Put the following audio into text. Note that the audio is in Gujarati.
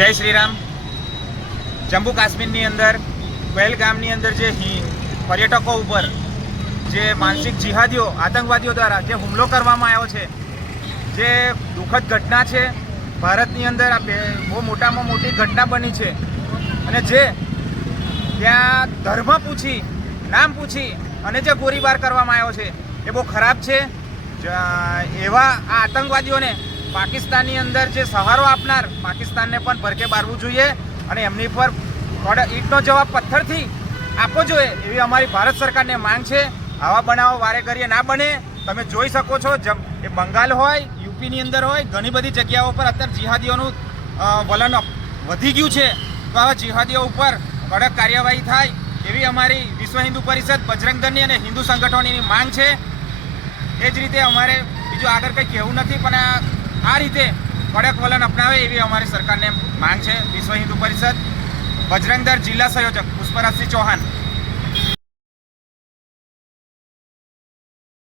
જય શ્રી રામ જમ્મુ કાશ્મીરની અંદર, પહેલગામની અંદર જે પર્યટકો ઉપર જે માનસિક જિહાદીઓ, આતંકવાદીઓ દ્વારા જે હુમલો કરવામાં આવ્યો છે, જે દુઃખદ ઘટના છે, ભારતની અંદર આ બહુ મોટામાં મોટી ઘટના બની છે. અને જે ત્યાં ધર્મ પૂછી, નામ પૂછી અને જે ગોળીબાર કરવામાં આવ્યો છે, એ બહુ ખરાબ છે. એવા આ આતંકવાદીઓને પાકિસ્તાનની અંદર જે સહારો આપનાર, પાકિસ્તાનને પણ ભરકે બારવું જોઈએ અને એમની પર ઈંટનો જવાબ પથ્થરથી આપવો જોઈએ એવી અમારી ભારત સરકારને માંગ છે. આવા બનાવો વારે ઘડીએ ના બને. તમે જોઈ શકો છો, જમ એ બંગાળ હોય, યુપીની અંદર હોય, ઘણી બધી જગ્યાઓ પર અત્યારે જિહાદીઓનું વલણ વધી ગયું છે. તો આવા જિહાદીઓ ઉપર કડક કાર્યવાહી થાય એવી અમારી વિશ્વ હિન્દુ પરિષદ, બજરંગ અને હિન્દુ સંગઠનોની માંગ છે. એ જ રીતે અમારે બીજું આગળ કંઈ કહેવું નથી, પણ આ આ રીતે કડક વલણ અપનાવે એવી અમારી સરકારને માંગ છે. વિશ્વ હિન્દુ પરિષદ બજરંગદર જિલ્લા સંયોજક પુષ્પરાજસિંહ ચૌહાણ